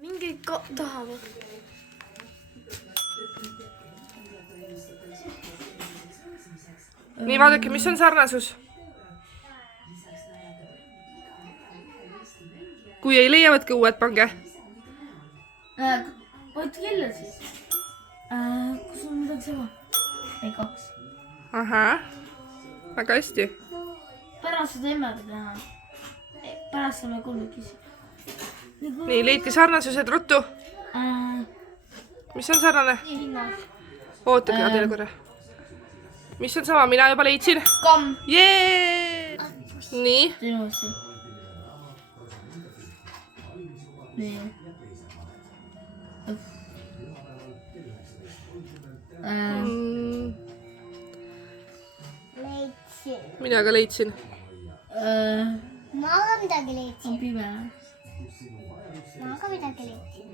mingi tahavad. Nii, vaadake, mis on sarnasus? Kui ei leia, võtke uued, pange. Võtke kella siis. Kus on midagi sama? Ei, 2. Ahah, väga hästi. Pärast seda emmega teha. Pärast saame kolmekesi. Nii, leidke sarnasused ruttu. Mis on sarnane? Nii hinnas. Ootage teile korra. Mis on sama? Mina juba leidsin. Kamm. Jee! Nii. Teine uuesti. Nii. Leidsin. Mina ka leidsin. Ma ka midagi leidsin. On pime. Ma ka midagi leidsin.